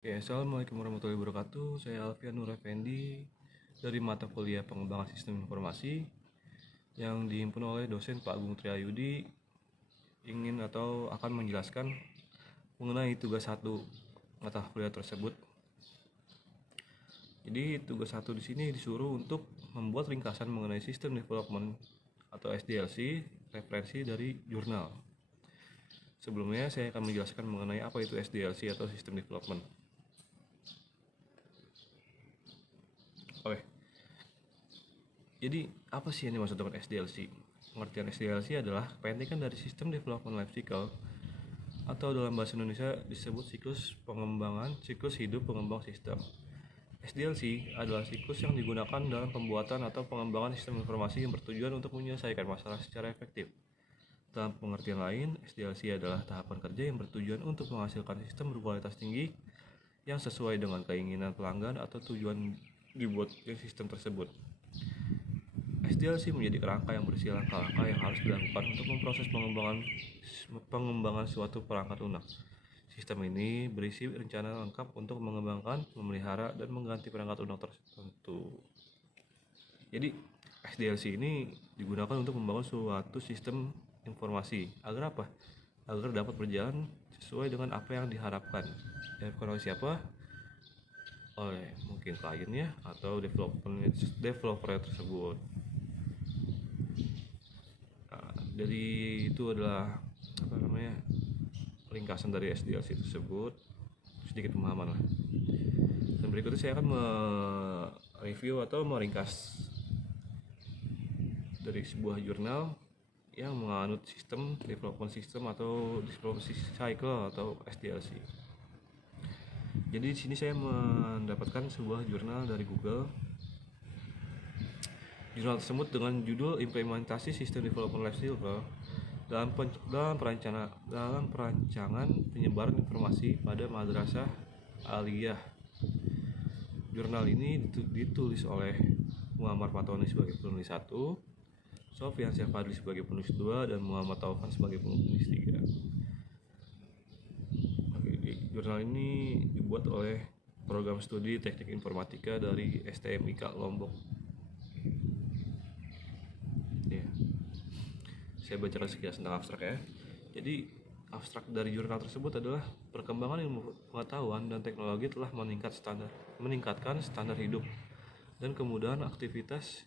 Oke, Assalamualaikum warahmatullahi wabarakatuh. Saya Alfian Nur Effendi dari mata kuliah Pengembangan Sistem Informasi yang dihimpun oleh dosen Pak Agung Triayudi ingin atau akan menjelaskan mengenai tugas satu mata kuliah tersebut. Jadi tugas satu di sini disuruh untuk membuat ringkasan mengenai System Development atau SDLC referensi dari jurnal. Sebelumnya saya akan menjelaskan mengenai apa itu SDLC atau System Development. Oke. Jadi, apa sih yang dimaksud dengan SDLC? Pengertian SDLC adalah kependekan dari System Development Life Cycle atau dalam bahasa Indonesia disebut siklus hidup pengembang sistem. SDLC adalah siklus yang digunakan dalam pembuatan atau pengembangan sistem informasi yang bertujuan untuk menyelesaikan masalah secara efektif. Dalam pengertian lain, SDLC adalah tahapan kerja yang bertujuan untuk menghasilkan sistem berkualitas tinggi yang sesuai dengan keinginan pelanggan atau tujuan dibuatnya sistem tersebut. SDLC menjadi kerangka yang berisi langkah-langkah yang harus dilakukan untuk memproses pengembangan suatu perangkat lunak. Sistem ini berisi rencana lengkap untuk mengembangkan, memelihara, dan mengganti perangkat lunak tertentu. Jadi, SDLC ini digunakan untuk membangun suatu sistem informasi. Agar apa? Agar dapat berjalan sesuai dengan apa yang diharapkan. Diharapkan oleh siapa? Oleh mungkin kliennya atau developer tersebut. Dari itu adalah ringkasan dari SDLC tersebut, sedikit pemahaman lah. Dan berikutnya saya akan mereview atau meringkas dari sebuah jurnal yang menganut sistem development system atau development cycle atau SDLC. Jadi di sini saya mendapatkan sebuah jurnal dari Google. Jurnal tersebut dengan judul Implementasi Sistem Development Life Cycle dalam perancangan penyebaran informasi pada Madrasah Aliyah. Jurnal ini ditulis oleh Muhammad Fatoni sebagai penulis 1, Sofyan Syafadli sebagai penulis 2, dan Muhammad Taufan sebagai penulis 3. Jurnal ini dibuat oleh program studi teknik informatika dari STMIK Lombok. Ya. Saya bacakan sekilas tentang abstrak ya. Jadi abstrak dari jurnal tersebut adalah perkembangan ilmu pengetahuan dan teknologi telah meningkatkan standar hidup dan kemudahan aktivitas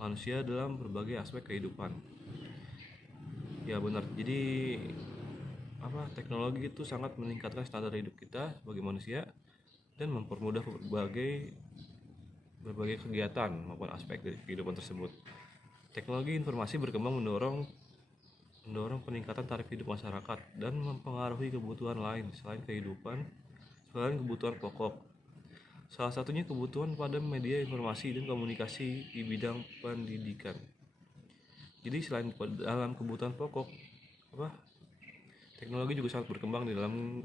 manusia dalam berbagai aspek kehidupan. Ya benar. Jadi teknologi itu sangat meningkatkan standar hidup kita sebagai manusia dan mempermudah berbagai kegiatan maupun aspek dari kehidupan tersebut. Teknologi informasi berkembang mendorong peningkatan taraf hidup masyarakat dan mempengaruhi kebutuhan lain selain kebutuhan pokok. Salah satunya kebutuhan pada media informasi dan komunikasi di bidang pendidikan. Jadi selain dalam kebutuhan pokok, teknologi juga sangat berkembang di dalam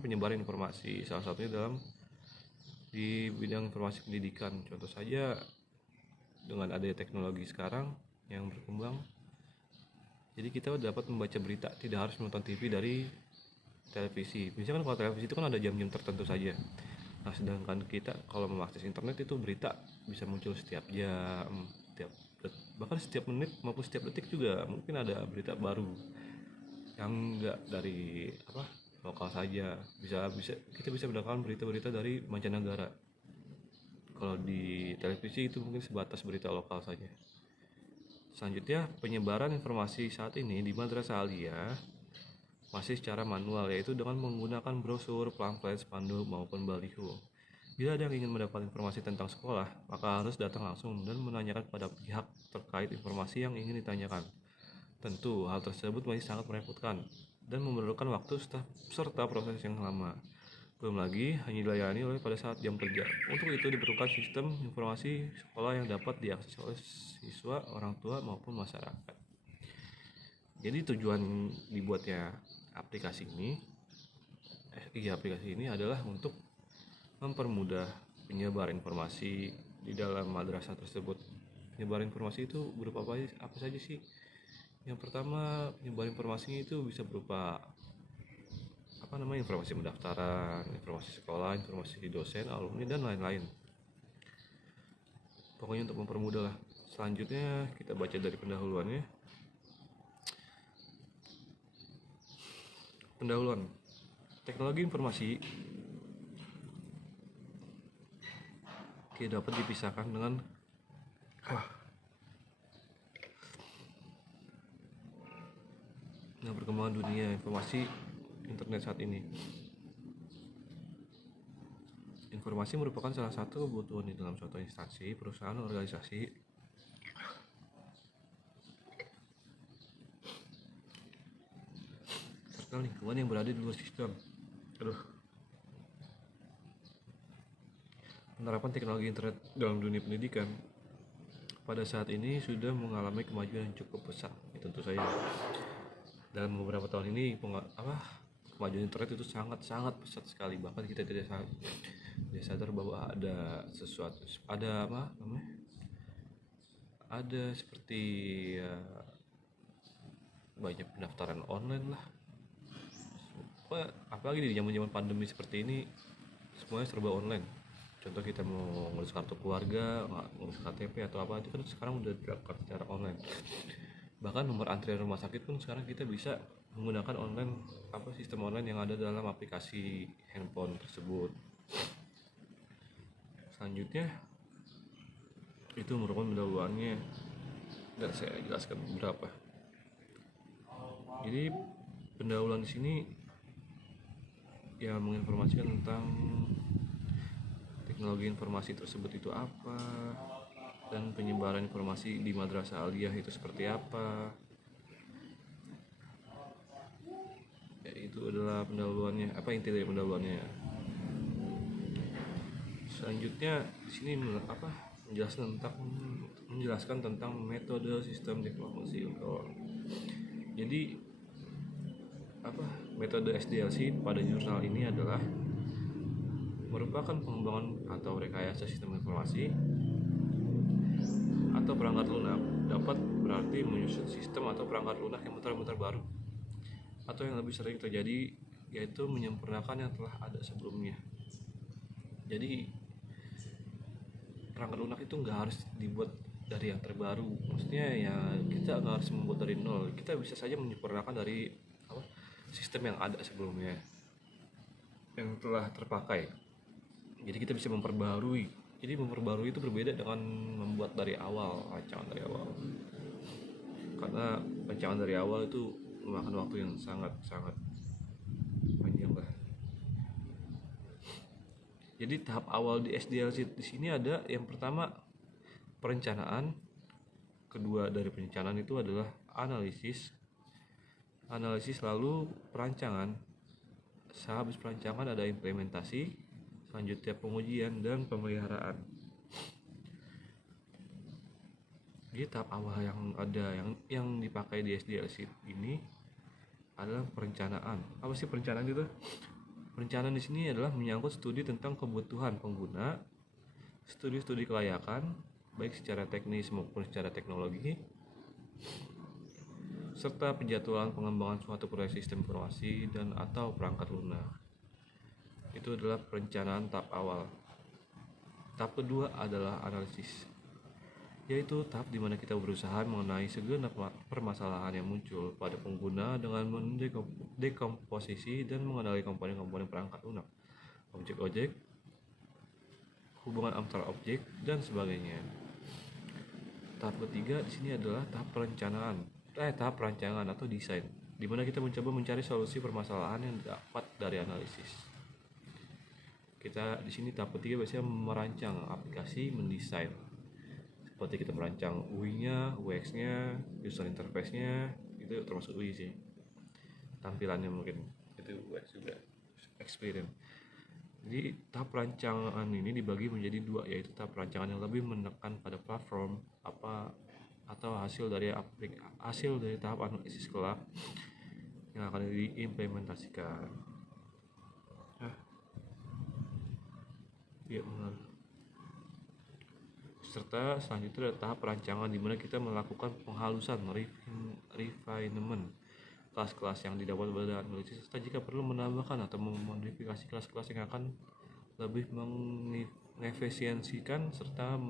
penyebaran informasi. Salah satunya di bidang informasi pendidikan. Contoh saja dengan adanya teknologi sekarang yang berkembang, jadi kita dapat membaca berita, tidak harus menonton TV dari televisi. Misalkan kalau televisi itu kan ada jam-jam tertentu saja. Nah, sedangkan kita kalau mengakses internet itu berita bisa muncul setiap jam, bahkan setiap menit maupun setiap detik juga mungkin ada berita baru yang enggak dari lokal saja. Kita bisa mendapatkan berita-berita dari mancanegara. Kalau di televisi itu mungkin sebatas berita lokal saja. Selanjutnya, penyebaran informasi saat ini di Madrasah Aliyah masih secara manual, yaitu dengan menggunakan brosur, pamflet, spanduk, maupun baliho. Bila ada yang ingin mendapat informasi tentang sekolah, maka harus datang langsung dan menanyakan pada pihak terkait informasi yang ingin ditanyakan. Tentu, hal tersebut masih sangat merepotkan dan memerlukan waktu serta proses yang lama. Belum lagi hanya dilayani oleh pada saat jam kerja. Untuk itu diperlukan sistem informasi sekolah yang dapat diakses oleh siswa, orang tua, maupun masyarakat. Jadi tujuan dibuatnya aplikasi ini adalah untuk mempermudah penyebaran informasi di dalam madrasah tersebut. Penyebaran informasi itu berupa apa saja sih? Yang pertama, penyebaran informasinya itu bisa berupa informasi pendaftaran, informasi sekolah, informasi dosen, alumni, dan lain-lain. Pokoknya untuk mempermudah lah. Selanjutnya kita baca dari pendahuluannya. Pendahuluan. Teknologi informasi tidak dapat dipisahkan dengan perkembangan dunia informasi internet saat ini. Informasi merupakan salah satu kebutuhan di dalam suatu instansi, perusahaan, organisasi, serta lingkungan yang berada di luar sistem. Penerapan teknologi internet dalam dunia pendidikan pada saat ini sudah mengalami kemajuan yang cukup pesat. Tentu saja dalam beberapa tahun ini kemajuan internet itu sangat pesat sekali, bahkan kita tidak sadar bahwa ada sesuatu, ada seperti banyak pendaftaran online lah, apalagi di zaman pandemi seperti ini semuanya serba online. Contoh kita mau ngurus kartu keluarga, ngurus KTP atau apa, itu kan sekarang udah dilakukan secara online. Bahkan nomor antrian rumah sakit pun sekarang kita bisa menggunakan sistem online yang ada dalam aplikasi handphone tersebut. Selanjutnya itu merupakan pendahuluannya dan saya jelaskan beberapa. Jadi pendahuluan di sini yang menginformasikan tentang teknologi informasi tersebut itu apa, dan penyebaran informasi di madrasah aliyah itu seperti apa. Ya, itu adalah pendahuluannya, inti dari pendahuluannya. Selanjutnya di sini menjelaskan tentang metode sistem informasi. Jadi metode SDLC pada jurnal ini adalah merupakan pengembangan atau rekayasa sistem informasi atau perangkat lunak. Dapat berarti menyusun sistem atau perangkat lunak yang muter-muter baru, atau yang lebih sering terjadi yaitu menyempurnakan yang telah ada sebelumnya. Jadi perangkat lunak itu nggak harus dibuat dari yang terbaru, maksudnya ya kita nggak harus membuat dari nol, kita bisa saja menyempurnakan dari sistem yang ada sebelumnya yang telah terpakai. Jadi kita bisa memperbarui. Jadi memperbarui itu berbeda dengan membuat dari awal, rancangan dari awal. Karena rancangan dari awal itu memakan waktu yang sangat panjang lah. Jadi tahap awal di SDLC di sini ada yang pertama perencanaan, kedua dari perencanaan itu adalah analisis lalu perancangan, sehabis perancangan ada implementasi, selanjutnya pengujian dan pemeliharaan. Jadi tahap awal yang ada yang dipakai di SDLC ini adalah perencanaan. Apa sih perencanaan itu? Perencanaan di sini adalah menyangkut studi tentang kebutuhan pengguna, studi kelayakan baik secara teknis maupun secara teknologi, serta penjadwalan pengembangan suatu proyek sistem informasi dan atau perangkat lunak. Itu adalah perencanaan tahap awal. Tahap kedua adalah analisis, yaitu tahap di mana kita berusaha mengenai segenap permasalahan yang muncul pada pengguna dengan mendekomposisi dan mengenali komponen-komponen perangkat lunak, objek-objek, hubungan antar objek, dan sebagainya. Tahap ketiga di sini adalah tahap perancangan atau desain, di mana kita mencoba mencari solusi permasalahan yang dapat dari analisis. Kita di sini tahap ketiga biasanya merancang aplikasi, mendesain. Seperti kita merancang UI-nya, UX-nya, user interface-nya, itu termasuk UI sih. Tampilannya mungkin itu UX juga, experience. Jadi tahap perancangan ini dibagi menjadi dua, yaitu tahap perancangan yang lebih menekan pada platform atau hasil dari tahap analisis kelak yang akan diimplementasikan. Serta selanjutnya ada tahap perancangan di mana kita melakukan penghalusan, refinement kelas-kelas yang didapat pada analisis, serta jika perlu menambahkan atau memodifikasi kelas-kelas yang akan lebih mengefisiensikan serta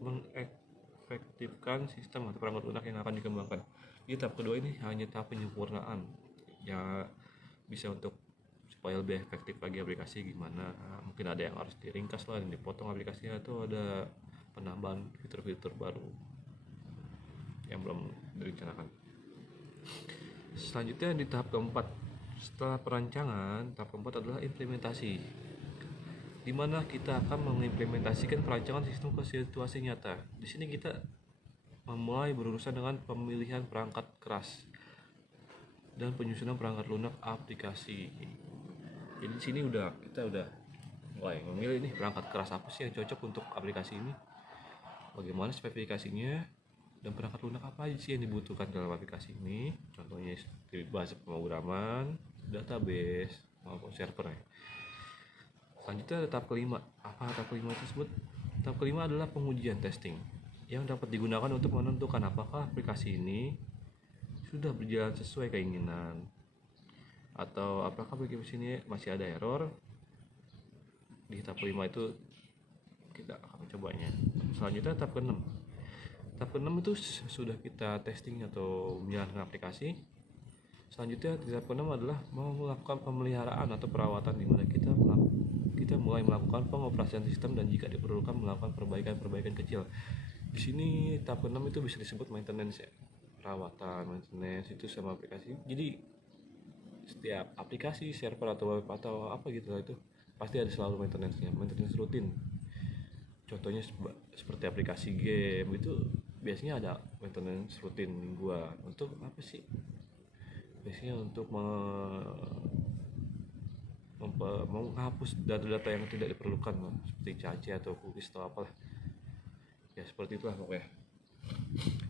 mengefektifkan sistem atau perangkat lunak yang akan dikembangkan. Di tahap kedua ini hanya tahap penyempurnaan, ya bisa untuk supaya lebih efektif lagi aplikasi gimana, mungkin ada yang harus diringkas lah dan dipotong aplikasinya, atau ada penambahan fitur-fitur baru yang belum direncanakan. Selanjutnya di tahap keempat, setelah perancangan, tahap keempat adalah implementasi, di mana kita akan mengimplementasikan perancangan sistem ke situasi nyata. Di sini kita memulai berurusan dengan pemilihan perangkat keras dan penyusunan perangkat lunak aplikasi. Jadi di sini kita udah mulai memilih nih perangkat keras apa sih yang cocok untuk aplikasi ini, bagaimana spesifikasinya, dan perangkat lunak apa aja sih yang dibutuhkan dalam aplikasi ini. Contohnya seperti bahasa pemrograman, database, maupun server ya. Selanjutnya ada tahap kelima. Apa tahap kelima tersebut? Tahap kelima adalah pengujian testing, yang dapat digunakan untuk menentukan apakah aplikasi ini sudah berjalan sesuai keinginan, atau apakah aplikasi ini masih ada error. Di tahap kelima itu kita akan mencobanya. Selanjutnya tahap keenam. Tahap keenam itu sudah kita testing atau menjalankan aplikasi. Selanjutnya tahap keenam adalah melakukan pemeliharaan atau perawatan, di mana kita mulai melakukan pengoperasian sistem dan jika diperlukan melakukan perbaikan kecil. Di sini tahap keenam itu bisa disebut maintenance ya. Perawatan, maintenance itu sama aplikasi. Jadi setiap aplikasi, server atau web atau apa gitu lah, itu pasti ada selalu maintenance-nya, maintenance rutin. Contohnya seperti aplikasi game itu biasanya ada maintenance rutin mingguan. Untuk apa sih? Biasanya untuk menghapus data-data yang tidak diperlukan, seperti cache atau cookies atau apalah. Ya seperti itulah pokoknya.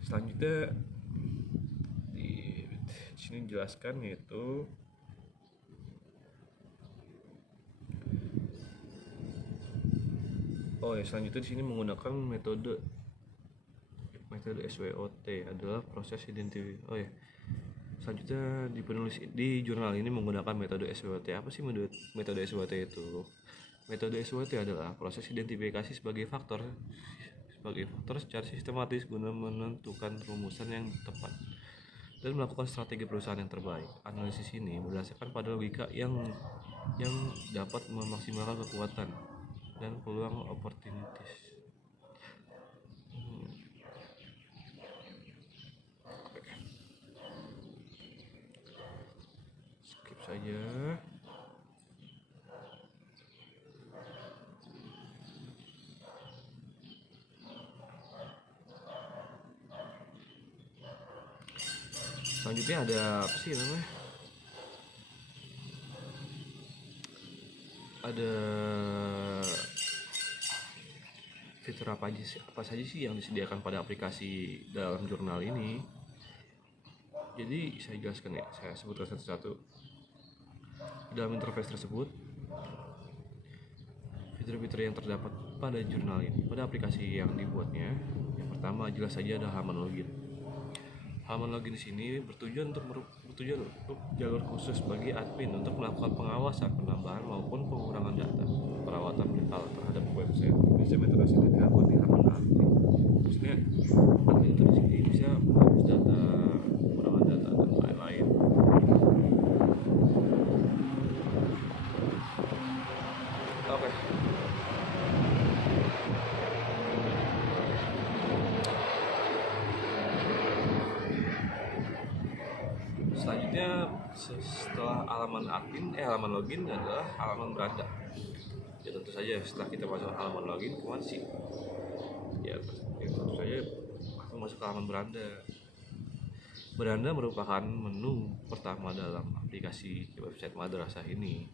Selanjutnya di sini jelaskan yaitu selanjutnya di sini menggunakan metode SWOT adalah proses identifikasi. Selanjutnya di jurnal ini menggunakan metode SWOT. Apa sih metode SWOT itu? Metode SWOT adalah proses identifikasi sebagai faktor secara sistematis guna menentukan rumusan yang tepat dan melakukan strategi perusahaan yang terbaik. Analisis ini berdasarkan pada logika yang dapat memaksimalkan kekuatan dan peluang opportunities. Skip saja. Selanjutnya ada apa sih namanya? Ada fitur apa saja sih yang disediakan pada aplikasi dalam jurnal ini. Jadi saya jelaskan ya, saya sebutkan satu-satu. Dalam interface tersebut, fitur-fitur yang terdapat pada jurnal ini, pada aplikasi yang dibuatnya, yang pertama jelas saja ada halaman login. Halaman login di sini bertujuan untuk jalur khusus bagi admin untuk melakukan pengawasan, penambahan maupun pengurangan data, perawatan mental terhadap website. Bisa metode ini dilakukan di halaman admin. Maksudnya admin itu di sini bisa menghapus data, pengurangan data dan lain-lain. Oke. Selanjutnya setelah halaman login adalah halaman beranda. Ya tentu saja setelah kita masuk halaman login, kemana sih? Ya tentu saja masuk ke halaman beranda. Beranda merupakan menu pertama dalam aplikasi website madrasah ini.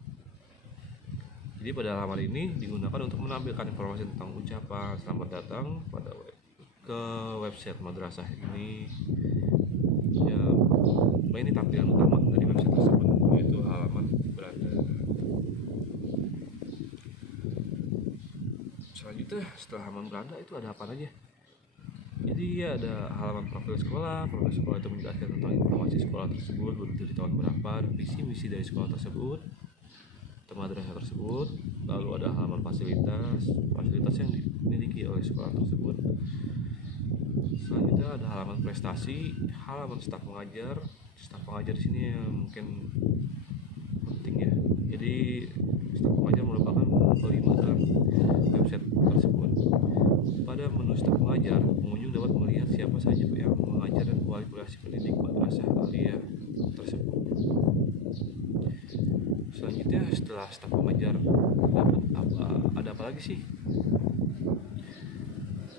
Jadi pada halaman ini digunakan untuk menampilkan informasi tentang ucapan selamat datang ke website madrasah ini. Ya, ini tampilan utama dari website tersebut, yaitu halaman beranda. Selanjutnya setelah halaman beranda itu ada apa aja? Jadi Jadi ya ada halaman profil sekolah itu menjelaskan tentang informasi sekolah tersebut, berdiri tahun berapa, visi misi dari sekolah tersebut atau madrasah tersebut. Lalu ada halaman fasilitas yang dimiliki oleh sekolah tersebut. Selanjutnya ada halaman prestasi, halaman staf pengajar. Staf pengajar di sini yang mungkin penting ya. Jadi staf pengajar merupakan menu kelima dalam website tersebut. Pada menu staf pengajar, pengunjung dapat melihat siapa saja yang mengajar dan kualifikasi pendidik madrasah aliyah tersebut. Selanjutnya setelah staf pengajar ada apa lagi sih?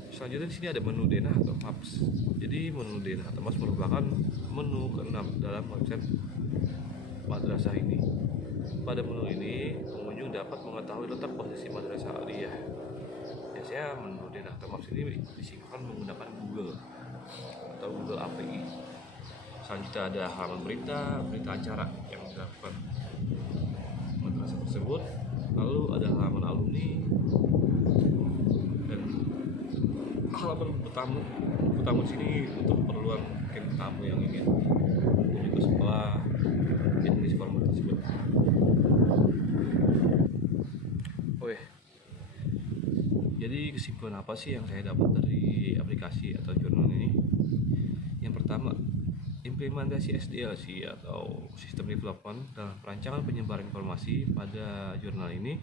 Selanjutnya di sini ada menu denah atau maps. Jadi menu denah atau maps merupakan menu ke-6 dalam website madrasah ini. Pada menu ini, pengunjung dapat mengetahui letak posisi madrasah aliyah. Biasanya menu denah atau maps ini disingkatkan menggunakan Google atau Google API. Selanjutnya ada halaman berita acara yang dilakukan madrasah tersebut. Lalu ada halaman alumni dan halaman bertamu sini untuk keperluan mungkin tamu yang ingin menuju ke sekolah mengisi formulir tersebut. Jadi kesimpulan apa sih yang saya dapat dari aplikasi atau jurnal ini? Yang pertama, implementasi SDLC atau System Development dalam perancangan penyebaran informasi pada jurnal ini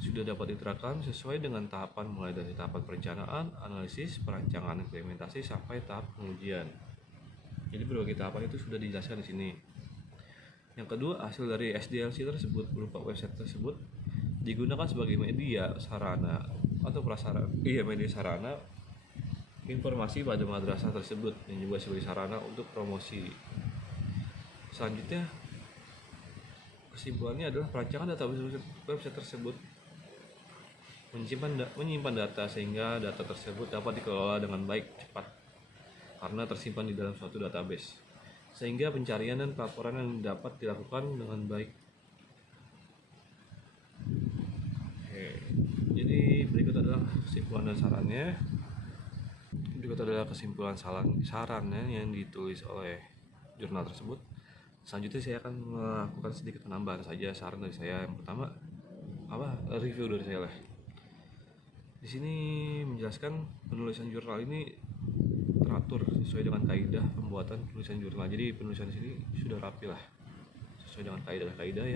sudah dapat diterapkan sesuai dengan tahapan mulai dari tahapan perencanaan, analisis, perancangan, implementasi sampai tahap pengujian. Jadi berbagai tahapan itu sudah dijelaskan di sini. Yang kedua, hasil dari SDLC tersebut berupa website tersebut digunakan sebagai media sarana atau media sarana informasi pada madrasah tersebut dan juga sebagai sarana untuk promosi. Selanjutnya, kesimpulannya adalah perancangan data website tersebut menyimpan data sehingga data tersebut dapat dikelola dengan baik, cepat karena tersimpan di dalam suatu database, sehingga pencarian dan pelaporan yang dapat dilakukan dengan baik. Jadi berikut adalah kesimpulan dan sarannya. Berikut adalah kesimpulan sarannya yang ditulis oleh jurnal tersebut. Selanjutnya saya akan melakukan sedikit penambahan saja saran dari saya. Yang pertama, review dari saya lah. Di sini menjelaskan penulisan jurnal ini teratur sesuai dengan kaidah pembuatan penulisan jurnal. Jadi penulisan di sini sudah rapi lah, sesuai dengan kaidah-kaidah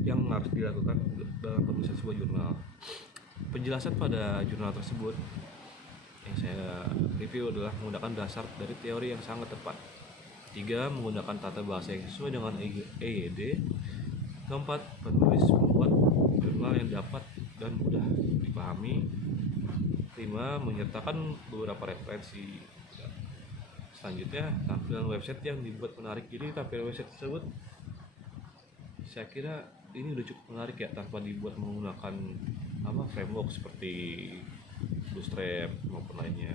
yang harus dilakukan dalam penulisan sebuah jurnal. Penjelasan pada jurnal tersebut yang saya review adalah menggunakan dasar dari teori yang sangat tepat. 3. Menggunakan tata bahasa yang sesuai dengan EYD. 4. Penulis membuat jurnal yang dapat dan mudah dipahami. 5. Menyertakan beberapa referensi. Selanjutnya, tampilan website yang dibuat menarik. Jadi tampilan website tersebut saya kira ini udah cukup menarik ya, tanpa dibuat menggunakan framework seperti Bootstrap maupun lainnya.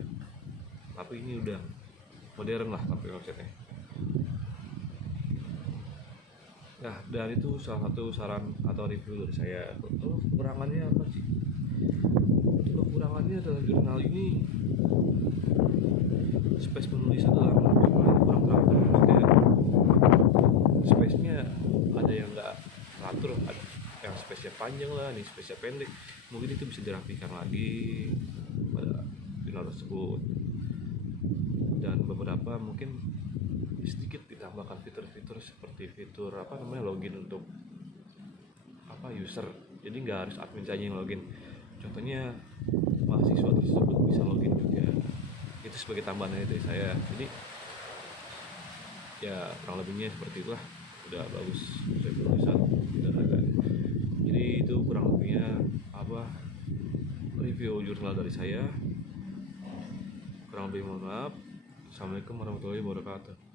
Tapi ini udah modern lah tampilan website-nya. Nah, dan itu salah satu saran atau review dari saya. Kekurangannya apa sih? Kekurangannya adalah jurnal ini space penulisan dalam jurnal kurang maksudnya space-nya ada yang nggak teratur, ada yang space-nya panjang lah, nih space-nya pendek. Mungkin itu bisa dirapikan lagi pada jurnal tersebut. Dan beberapa mungkin sedikit ditambahkan fitur-fitur seperti fitur login untuk user. Jadi nggak harus admin saja yang login. Contohnya mahasiswa tersebut bisa login juga. Itu sebagai tambahan dari saya. Jadi ya kurang lebihnya seperti itulah. Udah bagus saya penulisan dan agak. Jadi itu kurang lebihnya review jurnal dari saya. Kurang lebih mohon maaf. Assalamualaikum warahmatullahi wabarakatuh.